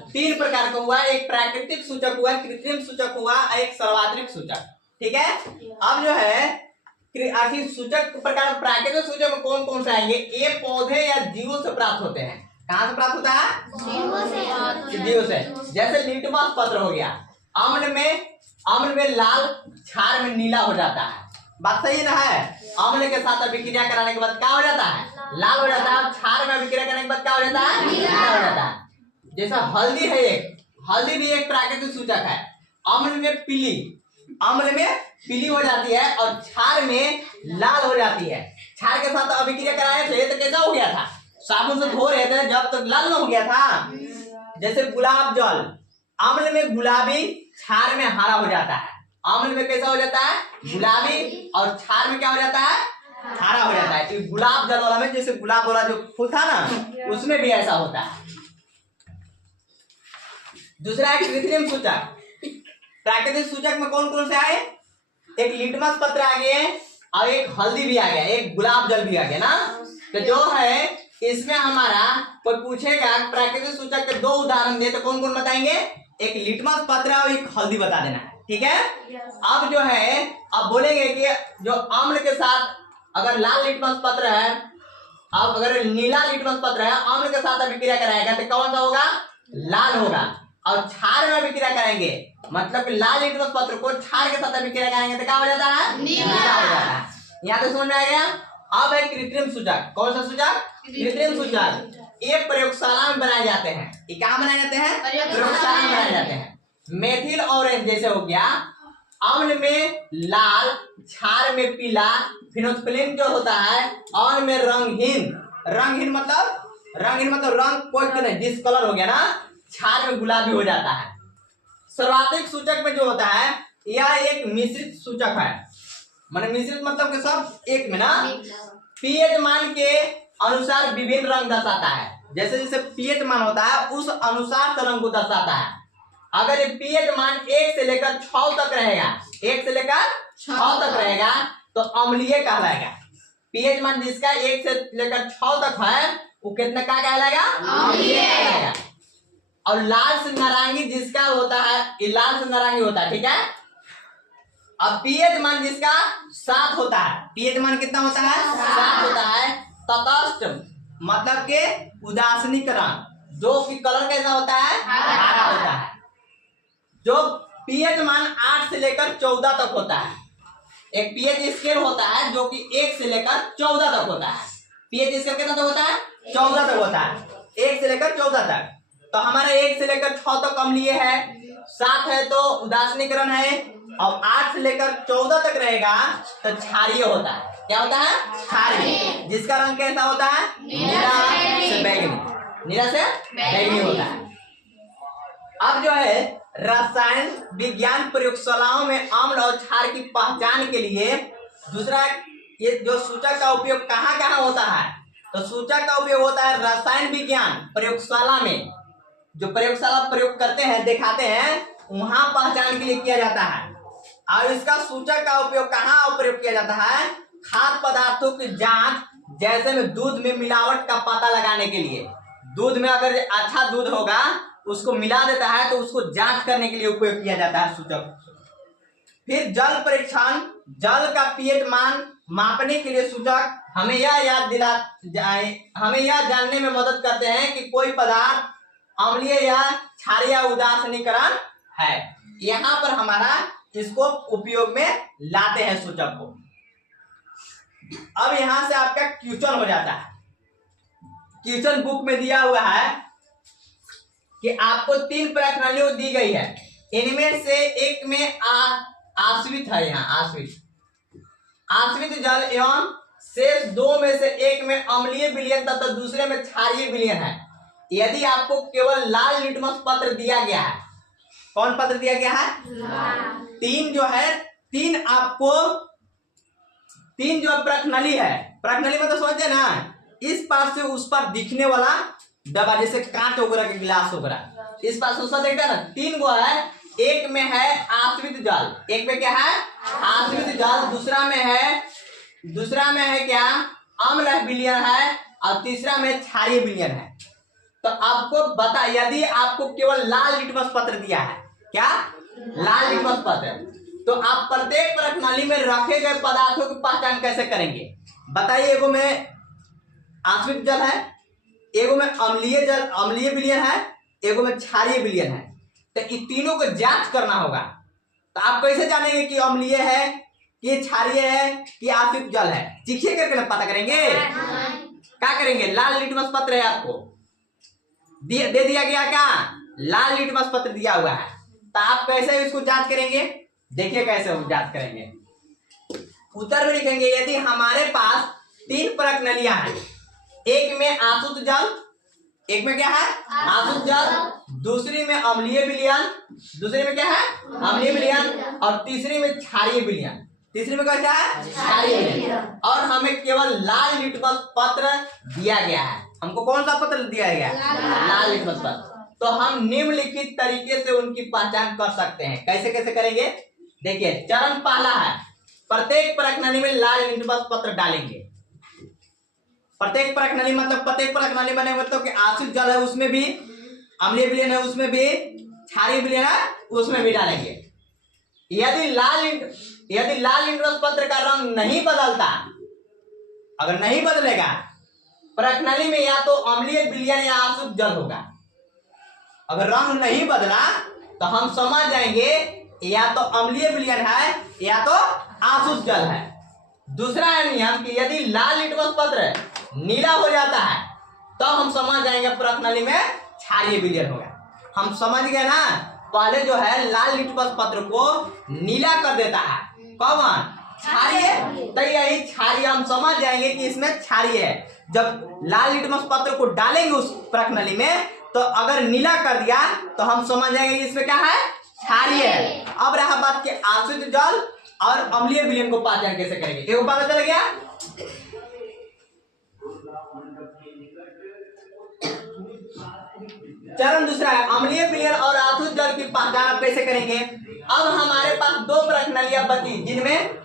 तीन प्रकार का हुआ। एक प्राकृतिक सूचक हुआ, कृत्रिम सूचक हुआ, एक सर्वात्रिक सूचक, ठीक है। अब जो है सूचक प्रकार, प्राकृतिक सूचक में कौन कौन से आएंगे? ये पौधे या जीवों से प्राप्त होते हैं। कहां से प्राप्त होता है? जीवों से। जैसे लिटमस पत्र हो गया, अम्ल में लाल, क्षार में नीला हो जाता है। बात सही ना है? अम्ल के साथ अभिक्रिया कराने के बाद क्या हो जाता है? लाल हो जाता है। क्षार में अभिक्रिया करने के बाद क्या हो जाता है? नीला हो जाता है। जैसा हल्दी है, हल्दी भी एक प्राकृतिक सूचक है। अम्ल में पीली हो जाती है और क्षार में लाल हो जाती है। क्षार के साथ अभिक्रिया कराने से तो कैसा हो गया था? साबुन से धो रहे थे जब तक लाल हो गया था। जैसे गुलाब जल, अम्ल में गुलाबी, क्षार में हरा हो जाता है। अम्ल में कैसा हो जाता है? गुलाबी, और क्षार में क्या हो जाता है? हरा हो जाता है। तो गुलाब जल वाला में, जैसे गुलाब वाला जो फूल था ना, उसमें भी ऐसा होता है। दूसरा है कृत्रिम सूचक। प्राकृतिक सूचक में कौन कौन से आए? एक लिटमस पत्र आ गए, और एक हल्दी भी आ गया, एक गुलाब जल भी आ गया ना। तो जो है इसमें हमारा कोई पूछेगा प्राकृतिक सूचक के दो उदाहरण दे तो कौन कौन बताएंगे? एक लिटमस पत्र और एक हल्दी बता देना है, ठीक है। अब जो है अब बोलेंगे कि जो अम्ल के साथ अगर लाल लिटमस पत्र है, अब अगर नीला लिटमस पत्र है अम्ल के साथ अभिक्रिया कराएगा तो कौन सा होगा? लाल होगा। और क्षार में अभिक्रिया कराएंगे मतलब कि लाल लिटमस पत्र को क्षार के साथ अभिक्रिया कराएंगे तो क्या हो जाता है? नीला हो जाता है। यहाँ तो समझ में आ गया। अब है कृत्रिम सूचक। कौन सा सूचक? कृत्रिम सूचक। ये प्रयोगशाला में बनाए जाते हैं। ये कहाँ बनाए जाते हैं? प्रयोगशाला में बनाए जाते हैं। मेथिल ऑरेंज जैसे हो गया, अम्ल में लाल, क्षार में पीला, फिनोल्फिन जो होता है और में रंगहीन। रंगहीन मतलब रंग कोई नहीं, डिस्कलर हो गया ना। क्षार में गुलाबी हो जाता है। सर्वाधिक सूचक में जो होता है यह एक मिश्रित सूचक है। माने मिश्रित मतलब कि सब एक में ना। पीएच मान के अनुसार विभिन्न रंग दर्शाता है। जैसे जैसे पीएच मान होता है उस अनुसार रंग को दर्शाता है। अगर ये पीएच मान 1 से लेकर 6 तक रहेगा, 1 से लेकर 6 तक रहेगा तो अम्लीय कहलाएगा। पीएच मान जिसका 1 से लेकर 6 तक है वो कितना का कहलाएगा? अम्लीय कहलाएगा। और लाल से नारंगी जिसका होता है, ये लाल से नारंगी होता है, ठीक है। अब पीएच मान जिसका 7 होता है, पीएच मान कितना होता है? 7 होता है। तटस्थ मतलब के उदासीनीकरण, जो कि कलर कैसा होता है? हरा होता है। जो पीएच मान 8 से लेकर 14 तक होता है। एक पीएच स्केल होता है जो कि 1 से लेकर 14 तक होता है। पीएच स्केल कितना तक होता है? 14 तक होता है, 1 से लेकर 14 तक। तो हमारा 1 से लेकर 6 तक अम्लीय है, 7 है तो उदासीनीकरण है, और 8 से लेकर 14 तक रहेगा तो क्षारीय होता है। क्या होता है? क्षारीय, जिसका रंग कैसा होता है? नीला से बैंगनी, नीला से बैंगनी होता है। अब जो है रसायन विज्ञान प्रयोगशालाओं में अम्ल और क्षार की पहचान के लिए दूसरा ये जो सूचक का उपयोग कहाँ कहाँ होता है? तो सूचक का उपयोग होता है रसायन विज्ञान प्रयोगशाला में। जो प्रयोगशाला प्रयोग करते हैं, दिखाते हैं, वहां पहचान के लिए किया जाता है। और इसका सूचक का उपयोग कहाँ प्रयोग किया जाता है? खाद्य पदार्थों की जांच, जैसे में दूध में मिलावट का पता लगाने के लिए। दूध में अगर अच्छा दूध होगा उसको मिला देता है तो उसको जांच करने के लिए उपयोग किया जाता है सूचक। फिर जल परीक्षण, जल का पीएच मान मापने के लिए सूचक हमें यह जानने में मदद करते हैं कि कोई पदार्थ अम्लीय या क्षारीय उदासीनीकरण है। यहाँ पर हमारा इसको उपयोग में लाते हैं सूचक को। अब यहां से आपका क्वेश्चन हो जाता है। क्वेश्चन बुक में दिया हुआ है कि आपको 3 प्रश्नावली दी गई है, इनमें से एक में आश्रित है, यहाँ आश्रित जल एवं शेष 2 में से एक में अम्लीय विलयन तथा दूसरे में क्षारीय विलयन है। यदि आपको केवल लाल लिटमस पत्र दिया गया है, कौन पत्र दिया गया है? 3 जो है, 3 आपको 3 जो प्रश्नावली है, प्रश्नावली मतलब समझते ना, इस पार से उस पार दिखने वाला डब्बा, जैसे कांच वगैरह के गिलास वगैरह, इस पास उस पास देखते हैं ना, 3 गो है। एक में है आश्रित जल, एक में क्या है? आश्रित जल। दूसरा में है क्या? अम्ल विलयन है, और तीसरा में क्षारीय विलयन है। तो आपको बता, यदि आपको केवल लाल लिटमस पत्र दिया है, क्या? लाल लिटमस पत्र, तो आप प्रत्येक प्रश्नावली में रखे गए पदार्थों की पहचान कैसे करेंगे? बताइए। एगो में आश्रित जल है, एगो में अम्लीय विलयन है, एगो में क्षारीय विलयन है। तो इन तीनों को जांच करना होगा। तो आप कैसे जानेंगे कि अम्लीय है, कि क्षारीय है, कि आश्रित जल है? चिखिए करके ना पता करेंगे। क्या करेंगे? लाल लिटमस पत्र है, आपको दे दिया गया, क्या? लाल लिटमस पत्र दिया हुआ है। तो आप कैसे इसको जांच करेंगे? देखिए कैसे हम जांच करेंगे। उत्तर में लिखेंगे, यदि हमारे पास 3 प्रश्नावलियां हैं, एक में आश्रित जल, एक में क्या है? आश्रित जल, दूसरी में अम्लीय विलयन, दूसरी में क्या है? अम्लीय विलयन, और तीसरी में क्षारीय विलयन। तीसरी में कैसा है? क्षारीय विलयन। और हमें केवल लाल लिटमस पत्र दिया गया है। हमको कौन सा पत्र दिया गया? लाल लिटमस पत्र। तो हम निम्नलिखित तरीके से उनकी पहचान कर सकते हैं। कैसे कैसे करेंगे? देखिए, चरण पहला है, प्रत्येक परख नली में लाल लिटमस पत्र डालेंगे। प्रत्येक परख नली मतलब प्रत्येक परख नली बने मतलब कि आसुत जल है उसमें भी, अम्लीय विलयन है उसमें भी, क्षारीय विलयन है उसमें भी डालेंगे। यदि लाल लिटमस पत्र का रंग नहीं बदलता, अगर नहीं बदलेगा परख नली में, या तो अम्लीय विलयन या आसुत जल होगा। अगर रंग नहीं बदला तो हम समझ जाएंगे या तो अम्लीय विलयन है या तो आसुत जल है। दूसरा है नियम कि यदि लाल लिटमस पत्र नीला हो जाता है तो हम समझ जाएंगे परख नली में क्षारीय विलयन होगा। हम समझ गए ना, पहले जो है लाल लिटमस पत्र को नीला कर देता है, कौन? क्षारीय। तो यही क्षारीय हम समझ जाएंगे कि इसमें क्षारीय है। जब लाल लिटमस पत्र को डालेंगे उस परख नली में तो अगर नीला कर दिया तो हम समझ जाएंगे कि इसमें क्या है? क्षारीय है। अब रहा बात कि आसुत जल और अम्लीय विलयन को पहचान कैसे करेंगे, एक पता चल गया। चरण दूसरा है अम्लीय विलयन और आसुत जल की पहचान आप कैसे करेंगे। अब हमारे पास दो परख नलियां बची जिनमें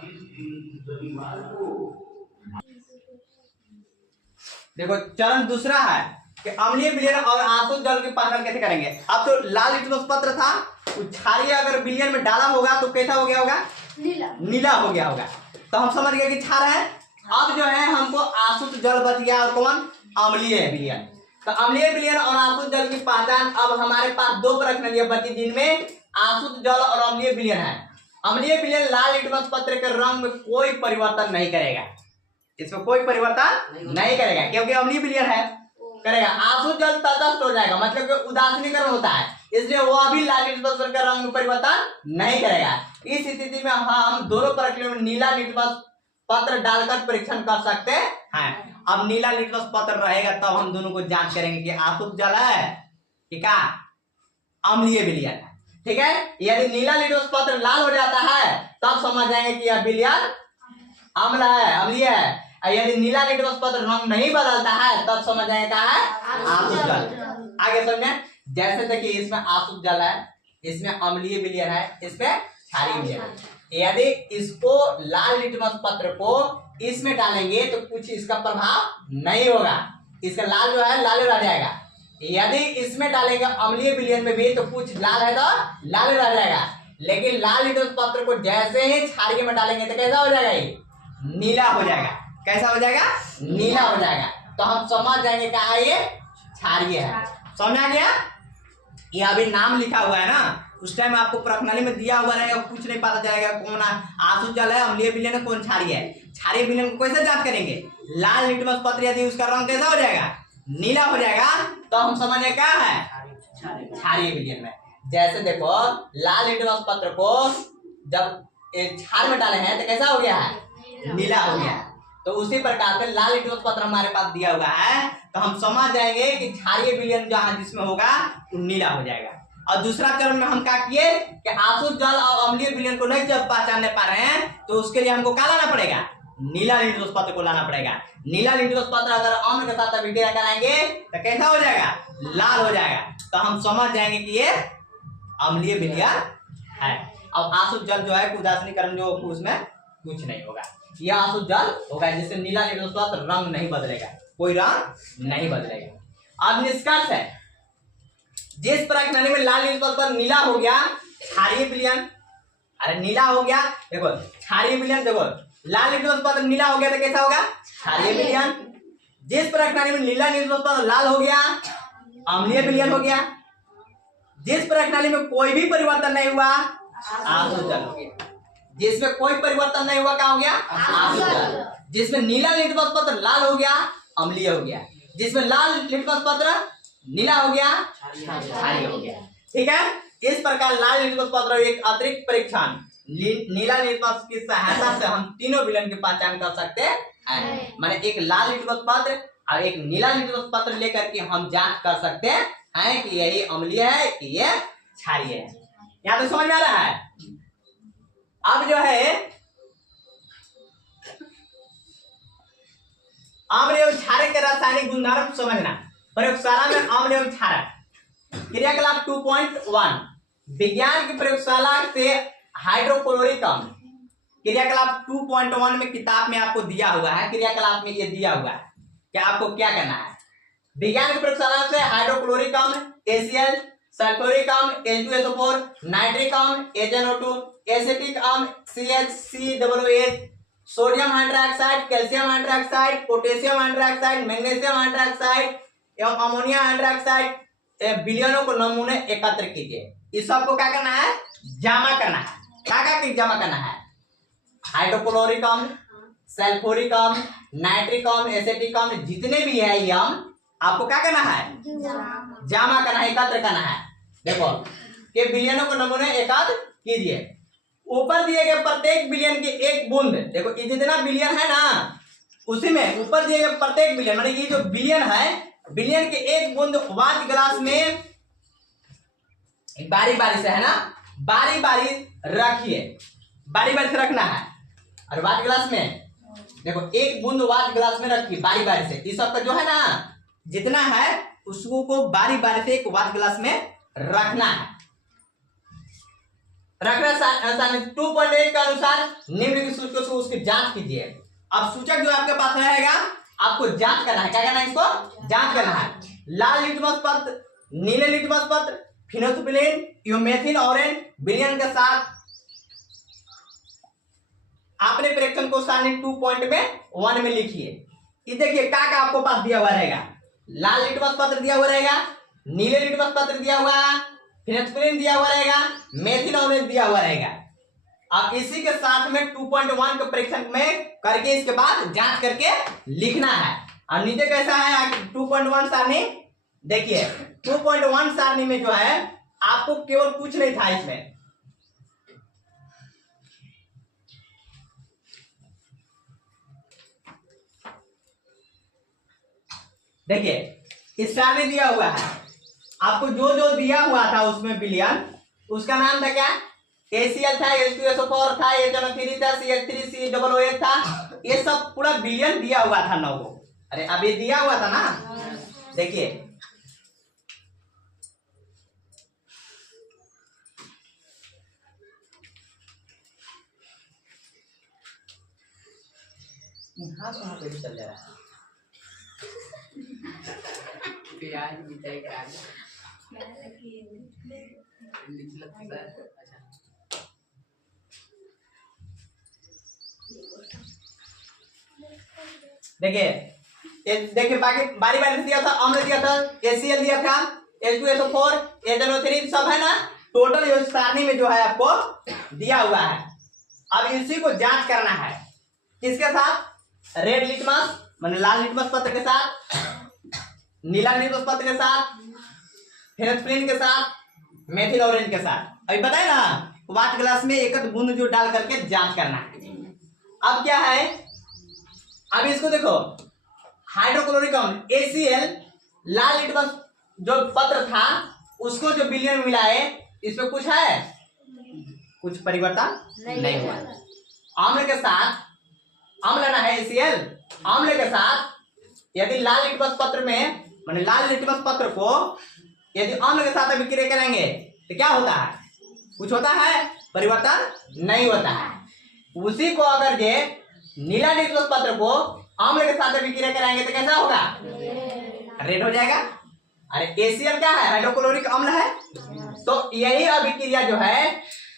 देखो चरण दूसरा है कि अम्लीय विलयन और आसुत जल की पहचान कैसे करेंगे। अब तो लाल लिटमस पत्र था, क्षारीय अगर विलयन में डाला होगा तो कैसा हो गया होगा? नीला हो गया होगा। तो हम समझ गए कि क्षार है। अब जो है हमको आसुत जल बच गया और कौन? अम्लीय विलयन। तो अम्लीय विलयन और आसुत जल की पहचान अब हमारे पास दो परख नलियां बची जिनमें आसुत जल और अम्लीय विलयन है। अम्लीय विलयन लाल लिटमस पत्र के रंग में कोई परिवर्तन नहीं करेगा, इसमें कोई परिवर्तन नहीं करेगा क्योंकि अम्लीय विलयन है। करेगा आसुत जल तटस्थ हो जाएगा, मतलब कि उदासीनीकरण होता है, इसलिए वह भी लाल लिटमस पत्र का रंग में परिवर्तन नहीं करेगा। इस स्थिति में हम दोनों प्रक्रिया में नीला लिटमस पत्र डालकर परीक्षण कर सकते हैं। अब नीला लिटमस पत्र रहेगा तब हम दोनों को जांच करेंगे कि आसुत जल है ठीक है, अम्लीय विलयन है। ठीक है, यदि नीला लिटमस पत्र लाल हो जाता है तब समझ जाएंगे कि यह विलयन अम्ल है, अम्लीय है। यदि नीला लिटमस पत्र रंग नहीं बदलता है तब समझ जाएंगे क्या है? आसुत जल। आगे समझे, जैसे देखिए इसमें आसुत जल है, इसमें अम्लीय विलयन है, इसमें क्षारीय विलयन है। यदि इसको लाल लिटमस पत्र को इसमें डालेंगे तो कुछ इसका प्रभाव नहीं होगा, इसका लाल जो है लाल रह जाएगा। यदि इसमें डालेंगे अम्लीय विलयन में भी तो कुछ लाल है तो लाल रह जाएगा, लेकिन लाल लिटमस पत्र को जैसे ही क्षारीय में डालेंगे तो कैसा हो जाएगा? ये नीला हो जाएगा। कैसा हो जाएगा? नीला हो जाएगा। तो हम समझ जाएंगे क्या है? ये क्षारीय है। समझ आ गया? ये अभी नाम लिखा हुआ है ना, उस टाइम आपको परख नली में दिया हुआ रहेगा, कुछ नहीं पता चलेगा कौन आसुत जल है, अम्लीय विलयन है, कौन क्षारीय है। क्षारीय विलयन को कैसे जांच करेंगे? लाल लिटमस पत्र यदि उसका रंग कैसा हो जाएगा? नीला हो जाएगा तो हम समझे क्या है? क्षारीय विलयन में। जैसे देखो लाल लिटमस पत्र को जब क्षार में डाले हैं तो कैसा हो गया है? नीला हो गया। तो उसी प्रकार से लाल लिटमस पत्र हमारे पास दिया हुआ है तो हम समझ जाएंगे कि क्षारीय विलयन जहां जिसमें होगा वो नीला हो जाएगा। और दूसरा चरण में हम क्या किए कि आसुत जल और अम्लीय विलयन को नहीं जब पहचानने पा रहे हैं तो उसके लिए हमको क्या लाना पड़ेगा? नीला लिटमस पत्र को लाना पड़ेगा। नीला लिटमस पत्र अगर अम्ल के साथ अभिक्रिया कराएंगे तो कैसा हो जाएगा? लाल हो जाएगा। तो हम समझ जाएंगे कि ये अम्लीय विलयन है। अब आसुत जल जो है उदासीनीकरण जो उसमें कुछ नहीं होगा, यह आसुत जल होगा जिससे नीला लिटमस पत्र रंग नहीं बदलेगा, कोई रंग नहीं बदलेगा। अब निष्कर्ष है, जिस परख नली में लाल लिटमस पत्र नीला हो गया क्षारीय विलयन, अरे नीला हो गया, देखो क्षारीय विलयन, देखो लाल लिटमस पत्र नीला हो गया तो कैसा होगा? क्षारीय विलयन। जिस परख नली में नीला लिटमस पत्र लाल हो गया अम्लीय विलयन हो गया। जिस परख नली में कोई भी परिवर्तन नहीं हुआ आसुत जल हो गया। जिसमें कोई परिवर्तन नहीं हुआ क्या हो गया? आसुत जल। जिसमें नीला लिटमस पत्र लाल हो गया अम्लीय हो गया। जिसमें लाल लिटमस पत्र नीला हो गया क्षारीय हो गया। ठीक है, इस प्रकार लाल लिटमस पत्र एक अतिरिक्त परीक्षण नीला लिटमस की सहायता से हम तीनों विलयन की पहचान कर सकते हैं। माने एक लाल लिटमस पत्र और एक नीला लिटमस पत्र लेकर के हम जांच कर सकते हैं कि ये अम्लीय है कि ये क्षारीय है। यहाँ तो समझ में आ रहा है? अब जो है अम्ल एवं क्षारक के रासायनिक गुणधर्म समझना। प्रयोगशाला में अम्ल एवं क्षारक क्रियाकलाप 2.1 विज्ञान की प्रयोगशाला से हाइड्रोक्लोरिक अम्ल क्रियाकलाप 2.1 में किताब में आपको दिया हुआ है, क्रियाकलाप में ये दिया हुआ है कि आपको क्या करना है। विज्ञान की प्रयोगशाला से हाइड्रोक्लोरिक अम्ल HCl, सल्फ्यूरिक अम्ल H2SO4, नाइट्रिक अम्ल HNO2, एसिटिक अम्ल CHCOOH, sodium hydroxide, calcium hydroxide, potassium hydroxide, magnesium hydroxide एवं अमोनिया हाइड्रोक्साइड बिलियनों को नमूने एकत्र कीजिए। इस सबको क्या करना है, जमा करना है। क्या जमा करना है, हाइड्रोक्लोरिक अम्ल, सल्फ्यूरिक अम्ल, नाइट्रिक अम्ल, एसिटिक अम्ल, जितने भी है ये अम्ल आपको क्या करना है, जमा करना है, एकत्र करना है। देखो कि बिलियनों को नमूने एकत्र कीजिए। ऊपर दिए गए प्रत्येक बिलियन की एक बूंद, देखो ये जितना बिलियन है ना उसी में ऊपर दिए गए प्रत्येक बिलियन माने ये जो बिलियन है, बिलियन के एक बूंद वाच ग्लास में बारी बारी से है ना, बारी बारी रखिए, बारी बारी से रखना है। और वाच ग्लास में देखो एक बूंद वाच ग्लास में रखिए बारी बारी से। इस सबका जो है ना जितना है उसको को बारी बारी से एक वाच ग्लास में रखना है। रखना 2.1 के अनुसार निम्न की सूचकों से उसकी जांच कीजिए। अब सूचक जो आपके पास रहेगा आपको जांच करना है। क्या करना है, इसको जांच करना है। लाल लिटमस पत्र, नीले लिटमस पत्र, फिनोल्फिनीन, यूमेथिल ऑरेंज विलयन के साथ आपने प्रेक्षण को सारणी 2.1 में लिखिए। ये देखिए क्या आपको पास दिया हुआ रहेगा, लाल लिटमस पत्र दिया हुआ रहेगा, नीले लिटमस पत्र दिया हुआ है, फिनोल्फिनीन दिया हुआ रहेगा, मेथिल ऑरेंज दिया हुआ रहेगा। अब इसी के साथ में 2.1 के परीक्षण में करके इसके बाद जांच करके लिखना है। और नीचे कैसा है 2.1 सारणी, देखिए 2.1 सारणी में जो है आपको केवल कुछ नहीं था इसमें, देखिए इस सारणी दिया हुआ है आपको, जो जो दिया हुआ था उसमें बिलियन, उसका नाम था क्या, ACl था, H2SO4 था, HNO3 था, CH3COOH था, ये सब पूरा बिलियन दिया हुआ था 9 को। अरे अब ये दिया हुआ था ना, देखिए चल जा रहा है देखिए बाकी बारी बारी से दिया था, अम्ल दिया था, ACl दिया था, H2SO4, HNO3 सब है ना, टोटल ये सारणी में जो है आपको दिया हुआ है। अब इसी को जांच करना है किसके साथ, रेड लिटमस माने लाल लिटमस पत्र के साथ, नीला लिटमस पत्र के साथ, फिनोल्फिनीन के साथ, मेथिल ऑरेंज के साथ। अभी बताए ना वाच ग्लास में एक बूंद जो डाल करके जांच करना है। अब क्या है, अब इसको देखो हाइड्रोक्लोरिक अम्ल ACl, लाल लिटमस जो पत्र था उसको जो बिलियन में मिलाए, इसमें कुछ है, कुछ परिवर्तन नहीं हुआ। अम्ल के साथ अम्ल लेना है ACl, अम्ल के साथ यदि लाल लिटमस पत्र में माने लाल लिटमस पत्र को यदि अम्ल के साथ अभिक्रिया करेंगे तो क्या होता है, कुछ होता है, परिवर्तन नहीं होता है। उसी को अगर ये नीला लिटमस पत्र को अम्ल के साथ अभिक्रिया कराएंगे तो कैसा होगा, रेड हो जाएगा। अरे ACl क्या है, हाइड्रोक्लोरिक अम्ल है, तो यही अभिक्रिया जो है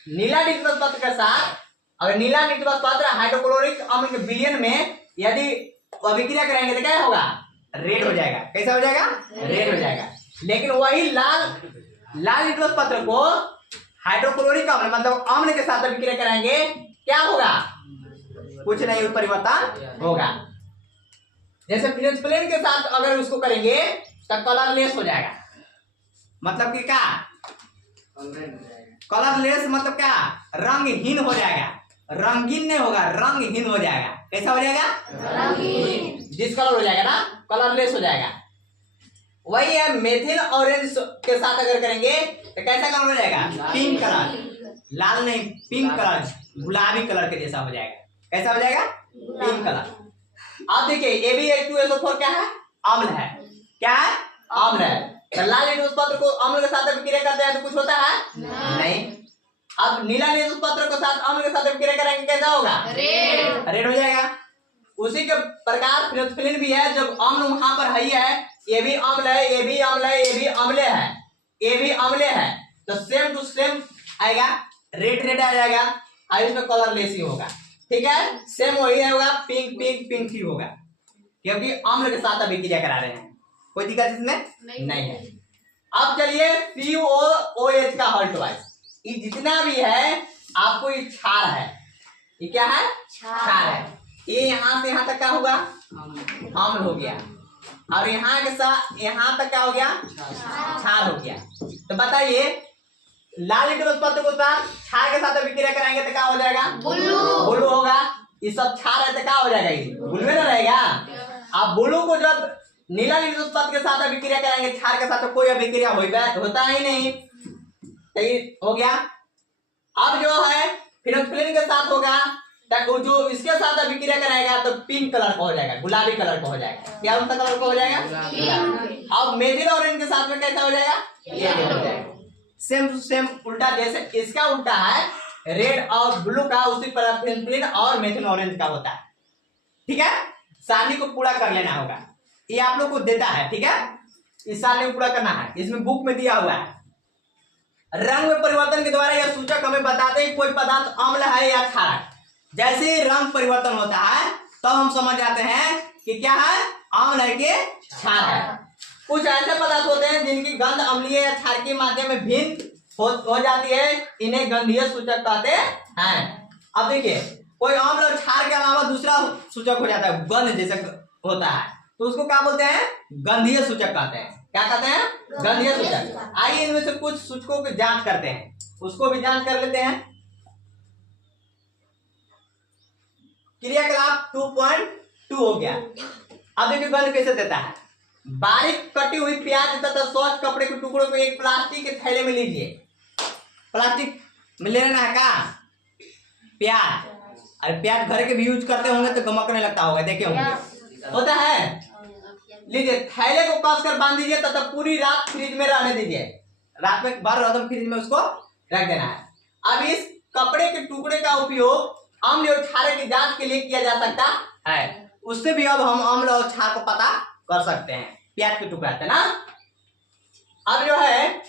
नीला लिटमस पत्र के साथ, अगर नीला लिटमस पत्र हाइड्रोक्लोरिक अम्ल के विलयन में यदि अभिक्रिया करेंगे तो क्या होगा, रेड हो जाएगा। कैसा हो जाएगा, रेड हो जाएगा। लेकिन वही लाल लिटमस पत्र को हाइड्रोक्लोरिक अम्ल मतलब अम्ल के साथ अभिक्रिया कराएंगे क्या होगा, कुछ नहीं परिवर्तन होगा। जैसे फिनोल्फिनीन के साथ अगर उसको करेंगे तो कलरलेस हो जाएगा, मतलब कि क्या, कलरलेस मतलब क्या, रंगहीन हो जाएगा, रंगीन नहीं होगा, रंगहीन हो जाएगा। कैसा हो जाएगा, रंगहीन, डिस्कलर हो जाएगा ना, कलरलेस हो जाएगा। वही है मेथिल ऑरेंज के साथ अगर करेंगे तो कैसा कलर हो जाएगा, पिंक कलर, लाल नहीं पिंक कलर, गुलाबी कलर के जैसा हो जाएगा। कैसा हो जाएगा, पिंक कलर। अब देखिए H2SO4 क्या है, अम्ल है, क्या है, अम्ल है। तो लाल लिटमस पत्र को अम्ल के साथ अभिक्रिया करते हैं तो कुछ होता है नहीं। अब नीला नील पत्र के साथ अम्ल के साथ अभिक्रिया करेंगे कैसा होगा? रेड हो जाएगा। उसी के प्रकार फिनोल्फ्थालीन भी है, जब अम्ल वहां पर है, ये भी अम्ल है, ये भी अम्ल है, ये भी अम्ल है, ये भी अम्ल है, तो सेम टू सेम आएगा, रेड आ जाएगा और इसमें कलरलेस ही होगा। ठीक है, सेम वही होगा, पिंक ही होगा, क्योंकि अम्ल के साथ अभिक्रिया करा रहे हैं। कोई दिक्कत इसमें नहीं है। अब चलिए CuOH का हॉल्टवाइज, ये जितना भी है आपको ये क्षार है, ये क्या है? क्षार है। ये यहाँ से यहाँ तक क्या होगा? अम्ल हो गया, और यहाँ के साथ यहाँ तक क्या हो गया? क्षार हो गया। तो बताइए लाल लिटमस पत्र को साथ क्षार के साथ अभिक्रिया कराएंगे तो क्या हो जाएगा? ब्लू होगा। ये सब क्षार है तो क्या हो जाएगा? ये ब्लू में ना रहेगा। अब ब्लू को जब नीला लिटमस पत्र के साथ अभिक्रिया कराएंगे क्षार के साथ, तो कोई अभिक्रिया होता ही नहीं, तो ये हो गया। अब जो है फिनोल्फ्थालीन के साथ होगा, तो जो इसके साथ अभिक्रिया कराएगा तो पिंक कलर का हो जाएगा, गुलाबी कलर का हो जाएगा। क्या उनका कलर का हो जाएगा? अब मेथिल ऑरेंज के साथ में कैसा हो जाएगा? येलो हो जाएगा। सेम टू सेम उल्टा, जैसे इसका उल्टा है रेड और ब्लू का, उसी पर फिनोल्फ्थालीन और मेथिल ऑरेंज का होता है। ठीक है, सारणी को पूरा कर लेना होगा, ये आप लोग को देता है। ठीक है, इस सारणी को पूरा करना है, इसमें बुक में दिया हुआ है। रंग में परिवर्तन के द्वारा यह सूचक हमें बताते हैं कोई पदार्थ अम्ल है या क्षार है। जैसे ही रंग परिवर्तन होता है तो हम समझ जाते हैं कि क्या है, अम्ल है कि क्षार है। कुछ ऐसे पदार्थ होते हैं जिनकी गंध अम्लीय या क्षार के माध्यम में भिन्न हो जाती है, इन्हें गंधीय सूचक कहते हैं। अब देखिए कोई अम्ल और क्षार के अलावा दूसरा सूचक हो जाता है, गंध जैसे होता है, तो उसको क्या बोलते हैं? गंधीय सूचक कहते हैं। क्या कहते हैं? गंधीय सूचक। आइए इनमें से कुछ सूचकों की जांच करते हैं, उसको भी जांच कर लेते हैं। क्रियाकलाप 2.2 हो गया। अब देखिए गंध कैसे देता है। बारीक कटी हुई प्याज तथा स्वच्छ कपड़े के टुकड़ों को एक प्लास्टिक के थैले में लीजिए। प्लास्टिक में ले लेना है का प्याज, अरे प्याज घर के भी यूज करते होंगे तो गमकने लगता होगा, देखे होंगे, होता है। लीजिए थैले को कसकर बांध दीजिए तथा पूरी रात फ्रिज में रहने दीजिए। रात में भर एकदम फ्रिज में उसको रख देना है। अब इस कपड़े के टुकड़े का उपयोग अम्ल और क्षार की जांच के लिए किया जा सकता है। उससे भी अब हम अम्ल और क्षार को पता कर सकते हैं। प्याज के टुकड़ा है ना। अब जो है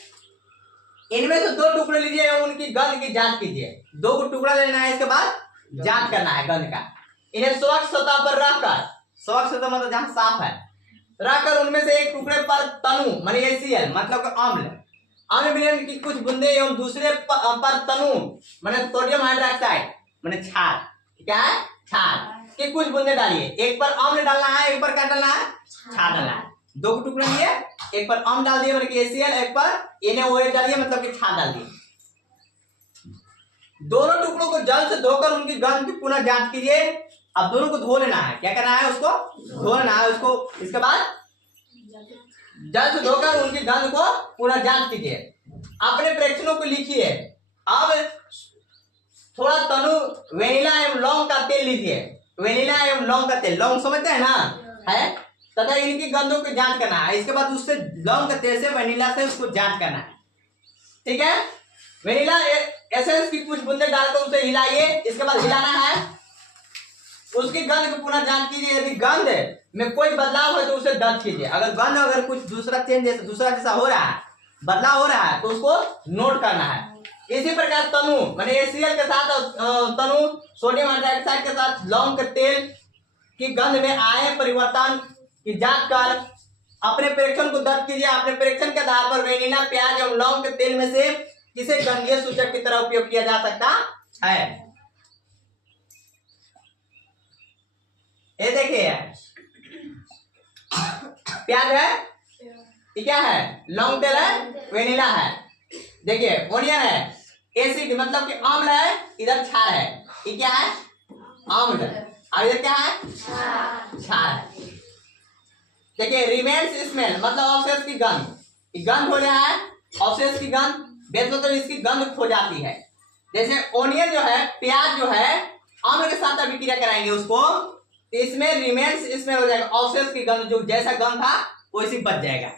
इनमें से 2 टुकड़े लीजिए एवं उनकी गंध की जांच कीजिए। 2 को टुकड़ा लेना है, इसके बाद जांच करना है गंध का। इन्हें स्वच्छ सतह पर रखकर, स्वच्छ सतह मतलब जहां साफ है, रखकर उनमें से एक टुकड़े पर तनु माने HCl मतलब अम्ल विलयन की कुछ बूंदे एवं दूसरे पर तनु माने सोडियम हाइड्रोक्साइड माने क्षार, क्या है? क्षार के कुछ बूंदे डालिए। एक पर अम्ल डालना है, एक पर क्या डालना है? क्षार डालना है। 2 के टुकड़े लिए, एक पर अम्ल डाल दिए मतलब कि HCl, एक पर NaOH डालिए मतलब कि क्षार डाल दिए। दोनों टुकड़ों को जल से धोकर उनकी गंध की पुनः जांच कीजिए। अब दोनों को धो लेना है। क्या करना है? उसको धो लेना है उसको। इसके बाद जल से धोकर उनकी गंध को पुनः जांच कीजिए। अपने प्रेक्षणों को लिखिए। अब थोड़ा तनु वेनिला एवं लौंग का तेल लीजिए। वेनिला एवं लौंग का तेल, लौंग समझते हैं ना, है, तथा इनकी गंधों की जांच करना है। इसके बाद उससे लौंग का तेल से वेनिला से उसको जांच करना है। ठीक है, वेनिला एसेंस की कुछ बूंदे डालकर उसे हिलाइए। इसके बाद हिलाना है, उसकी गंध को पुनः जांच कीजिए। यदि गंध में कोई बदलाव है तो उसे दर्ज कीजिए। अगर कुछ दूसरा जैसा हो रहा है, बदलाव हो रहा है, तो उसको नोट करना है। इसी प्रकार तनु माने HCl के साथ तनु सोडियम हाइड्रोक्साइड के साथ लौंग के तेल की गंध में आए परिवर्तन की जांच कर अपने परीक्षण को दर्ज कीजिए। अपने परीक्षण के आधार पर वेनिला, प्याज एवं लौंग के तेल में से किसे गंधीय सूचक की तरह उपयोग किया जा सकता है। ये देखिए प्याज है, ये क्या है? लौंग तेल है, वेनिला है। देखिए ओनियन है, एसिड मतलब कि अम्ल है, इधर क्षार है। ये क्या है? अम्ल, और इधर क्या है? क्षार है। देखिए रिमेन्स स्मेल मतलब अवशेष की गंध। गंध हो रहा है, अवशेष की गंध, बेस मतलब इसकी गंध खो जाती है। जैसे ओनियन जो है, प्याज जो है, अम्ल के साथ अभिक्रिया कराएंगे उसको, तो इसमें रिमेन्स स्मेल हो जाएगा। अवशेष की गंध, जो जैसा गंध था वैसी बच जाएगा।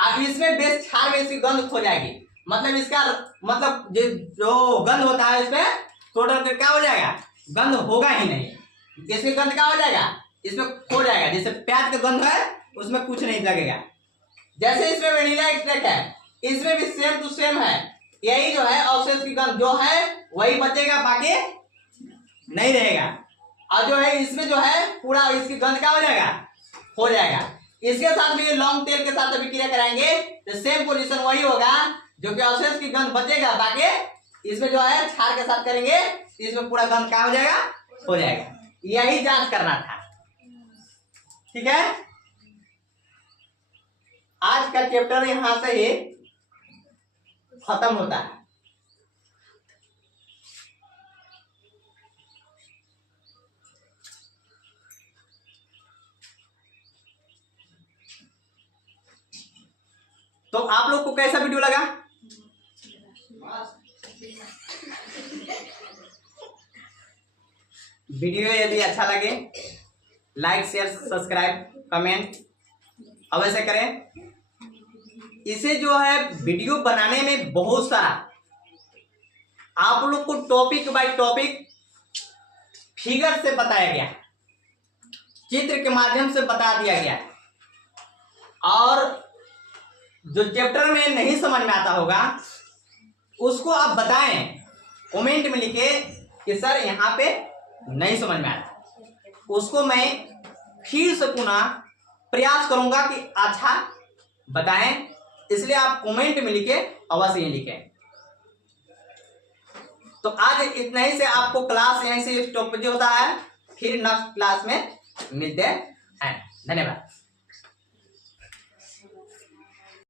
अब इसमें बेस क्षार में इसकी गंध खो जाएगी। मतलब इसका मतलब जो गंध होता है इसमें टोटल क्या हो जाएगा, गंध होगा ही नहीं। इसमें गंध क्या हो जाएगा, इसमें खो जाएगा। जैसे प्याज का गंध है उसमें कुछ नहीं लगेगा। जैसे इसमें वेनिला एक्सट्रैक्ट है, इसमें भी सेम टू सेम है, यही जो है अवशेष की गंध जो है वही बचेगा, बाकी नहीं रहेगा। और जो है इसमें जो है पूरा इसकी गंध क्या हो जाएगा, हो जाएगा। इसके साथ भी लॉन्ग टेल के साथ अभी क्रिया कराएंगे तो सेम पोजीशन वही होगा, जो कि अवशेष की गंध बचेगा, बाकी इसमें जो है क्षार के साथ करेंगे इसमें पूरा गंध क्या हो जाएगा, हो जाएगा। यही जांच करना था, ठीक है। आज का चैप्टर यहां से ही खत्म होता है। तो आप लोग को कैसा वीडियो लगा? वीडियो यदि अच्छा लगे लाइक शेयर सब्सक्राइब कमेंट अवश्य करें। इसे जो है वीडियो बनाने में बहुत सारा आप लोग को टॉपिक बाय टॉपिक फिगर से बताया गया, चित्र के माध्यम से बता दिया गया। और जो चैप्टर में नहीं समझ में आता होगा उसको आप बताएं, कमेंट में लिखे कि सर यहाँ पे नहीं समझ में आता, उसको मैं फिर से पुनः प्रयास करूंगा कि अच्छा बताएं। इसलिए आप कमेंट में लिखे, अवश्य ही लिखें। तो आज इतना ही से आपको क्लास यहीं से स्टॉप होता है, फिर नेक्स्ट क्लास में मिलते हैं। धन्यवाद।